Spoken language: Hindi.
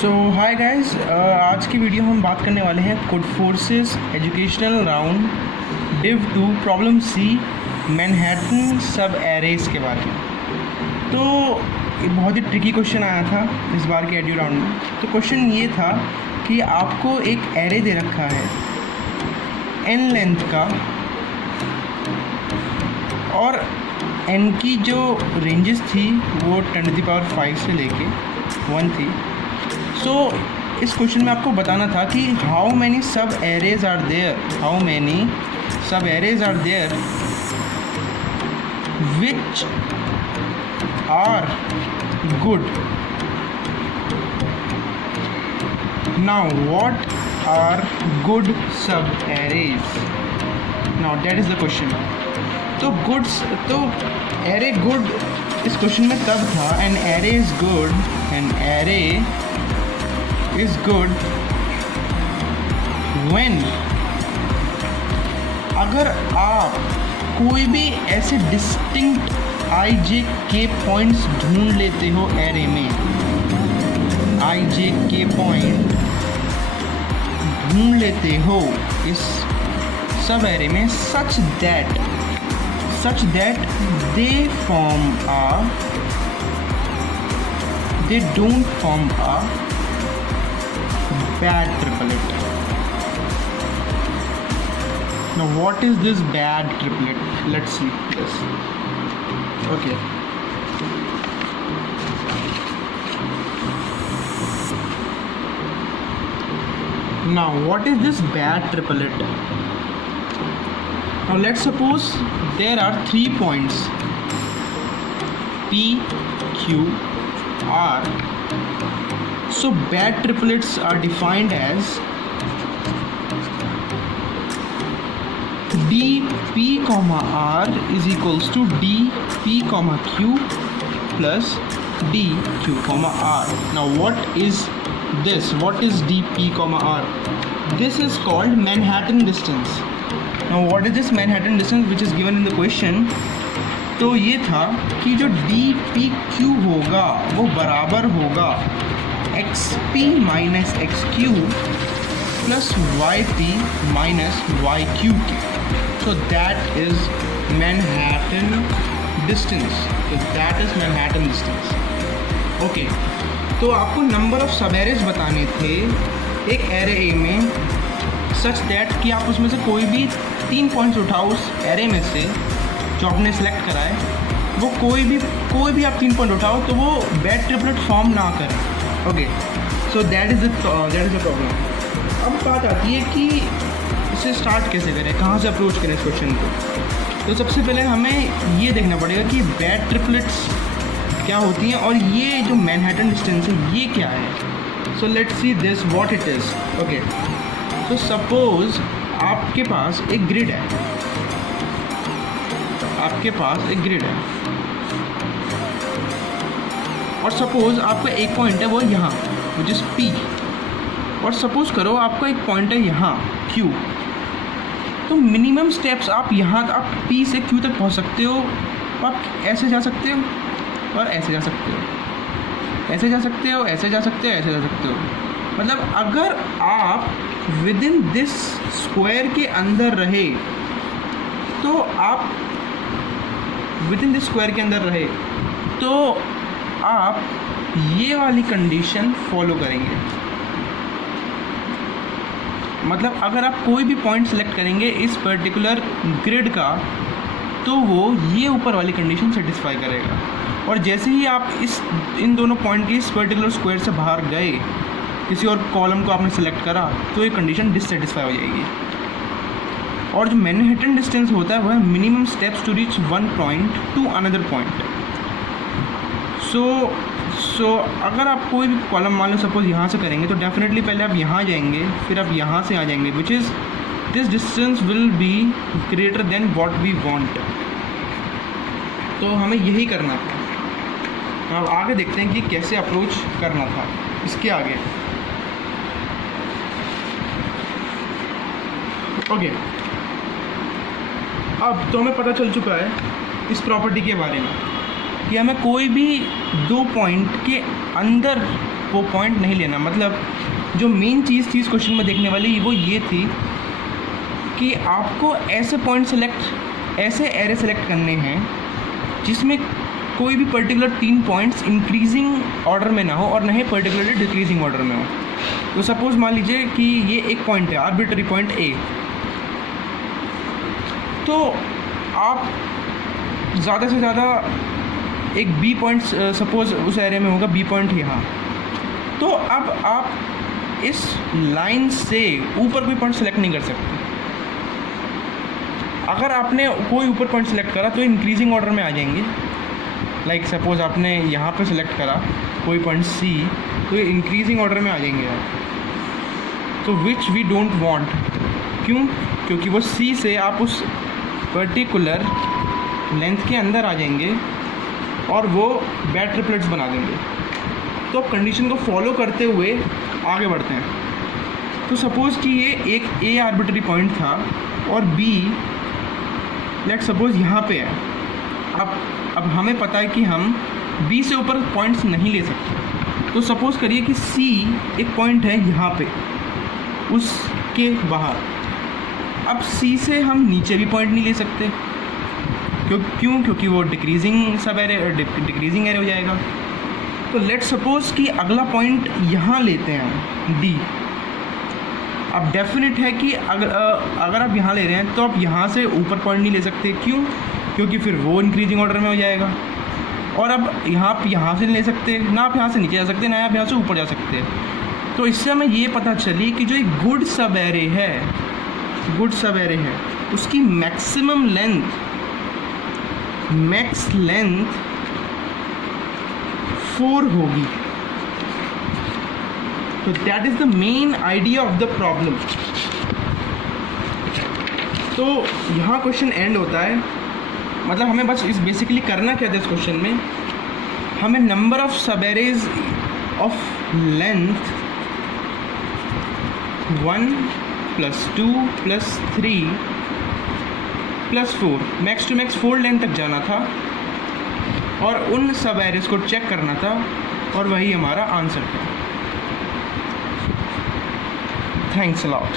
सो हाय गाइस, आज की वीडियो हम बात करने वाले हैं Codeforces educational round div 2 problem C Manhattan subarrays के बारे में। तो ये बहुत ही ट्रिकी क्वेश्चन आया था इस बार के एड्यू राउंड में। तो क्वेश्चन ये था कि आपको एक एरे दे रखा है n लेंथ का और n की जो रेंजेस थी वो 10⁵ से लेके 1 थी। सो इस क्वेश्चन में आपको बताना था कि how many subarrays are there which are good. Now what are good subarrays? Now that is the question. तो एरे गुड इस क्वेश्चन में तब था, an array is good when अगर आप कोई भी ऐसे डिस्टिंक्ट आई जे के पॉइंट्स ढूंढ लेते हो एरे में, आई जे के पॉइंट ढूंढ लेते हो इस सब एरे में such that they don't form a bad triplet. Now what is this bad triplet? Let's see this. Okay, now what is this bad triplet? Now let's suppose there are 3 points P, Q, R. So bad triplets are defined as dp, r is equals to dp, q plus dq, r. Now what is this? What is dp, r? This is called Manhattan distance. Now what is this Manhattan distance which is given in the question? तो ये था कि जो dpq होगा वो बराबर होगा xp minus xq plus yp minus yq के। So that is Manhattan distance. Okay, तो आपको नंबर ऑफ सब एरेज बताने थे एक एरे ए में सच दैट कि आप उसमें से कोई भी 3 पॉइंट्स उठाओ उस एरे में से जो आपने सेलेक्ट करा है, वो कोई भी आप 3 पॉइंट उठाओ तो वो बैड ट्रिपलेट फॉर्म ना करें। Okay, so that is the problem. अब बात आती है कि इसे स्टार्ट कैसे करें, कहाँ से अप्रोच करें इस क्वेश्चन को। तो सबसे पहले हमें ये देखना पड़ेगा कि बैड ट्रिपलेट्स क्या होती हैं और ये जो मैनहट्टन डिस्टेंस है ये क्या है। So let's see this what it is. Okay, तो सपोज आपके पास एक ग्रिड है, और सपोज आपका एक पॉइंट है वो यहाँ विच इज़ P, और सपोज करो आपका एक पॉइंट है यहाँ Q। तो मिनिमम स्टेप्स आप यहाँ आप P से Q तक पहुँच सकते हो। आप ऐसे जा सकते हो और ऐसे जा सकते हो, ऐसे जा सकते हो, ऐसे जा सकते हो, ऐसे जा सकते हो। मतलब अगर आप विद इन दिस स्क्वायर के अंदर रहे तो आप ये वाली कंडीशन फॉलो करेंगे। मतलब अगर आप कोई भी पॉइंट सेलेक्ट करेंगे इस पर्टिकुलर ग्रिड का तो वो ये ऊपर वाली कंडीशन सेटिस्फाई करेगा, और जैसे ही आप इन दोनों पॉइंट के इस पर्टिकुलर स्क्वायर से बाहर गए, किसी और कॉलम को आपने सेलेक्ट करा, तो ये कंडीशन डिससेटिस्फाई हो जाएगी। और जो मैनहट्टन डिस्टेंस होता है वह minimum steps to reach one point to another point. So अगर आप कोई भी कॉलम मान लो सपोज यहाँ से करेंगे तो डेफिनेटली पहले आप यहाँ जाएंगे, फिर आप यहाँ से आ जाएंगे, which is this distance will be greater than what we want. तो हमें यही करना था। अब आगे देखते हैं कि कैसे अप्रोच करना था इसके आगे। ओके, अब तो हमें पता चल चुका है इस प्रॉपर्टी के बारे में कि हमें कोई भी 2 पॉइंट के अंदर वो पॉइंट नहीं लेना। मतलब जो मेन चीज़ थी इस क्वेश्चन में देखने वाली वो ये थी कि आपको ऐसे पॉइंट सेलेक्ट, ऐसे एरे सेलेक्ट करने हैं जिसमें कोई भी पर्टिकुलर 3 पॉइंट्स इंक्रीजिंग ऑर्डर में ना हो और ना ही पर्टिकुलरली डिक्रीजिंग ऑर्डर में हो। तो सपोज़ मान लीजिए कि ये एक पॉइंट है, आर्बिट्री पॉइंट ए, तो आप ज़्यादा से ज़्यादा एक बी पॉइंट सपोज़ उस एरे में होगा, बी पॉइंट यहाँ, तो अब आप इस लाइन से ऊपर कोई पॉइंट सेलेक्ट नहीं कर सकते। अगर आपने कोई ऊपर पॉइंट सेलेक्ट करा तो इंक्रीजिंग ऑर्डर में आ जाएंगे। लाइक सपोज़ आपने यहाँ पे सेलेक्ट करा कोई पॉइंट सी, तो ये इंक्रीजिंग ऑर्डर में आ जाएंगे आप, तो विच वी डोंट वांट। क्यों? क्योंकि वो सी से आप उस पर्टिकुलर लेंथ के अंदर आ जाएंगे और वो बैड ट्रिपलेट्स बना देंगे। तो अब कंडीशन को फॉलो करते हुए आगे बढ़ते हैं। तो सपोज़ कि ये एक ए आर्बिट्री पॉइंट था और बी लेट सपोज़ यहाँ पे है। अब हमें पता है कि हम बी से ऊपर पॉइंट्स नहीं ले सकते। तो सपोज़ करिए कि सी एक पॉइंट है यहाँ पे उसके बाहर। अब सी से हम नीचे भी पॉइंट नहीं ले सकते। क्यों? क्योंकि वो डिक्रीजिंग सब एरे, डिक्रीजिंग एरे हो जाएगा। तो लेट सपोज़ कि अगला पॉइंट यहाँ लेते हैं डी। अब डेफिनेट है कि अगर आप यहाँ ले रहे हैं तो आप यहाँ से ऊपर पॉइंट नहीं ले सकते। क्यों? क्योंकि फिर वो इंक्रीजिंग ऑर्डर में हो जाएगा। और अब यहाँ से नहीं ले सकते, ना आप यहाँ से नीचे जा सकते, ना आप यहाँ से ऊपर जा सकते। तो इससे हमें ये पता चली कि जो एक गुड सब एरे है उसकी मैक्सिमम लेंथ, मैक्स लेंथ 4 होगी। तो that is the main idea of the problem. तो यहाँ क्वेश्चन एंड होता है। मतलब हमें बस इस बेसिकली करना क्या था इस क्वेश्चन में, हमें number of subarrays of length 1 + 2 + 3 + 4 max to max 4 length तक जाना था और उन सब एरेज को चेक करना था, और वही हमारा आंसर था। Thanks a lot.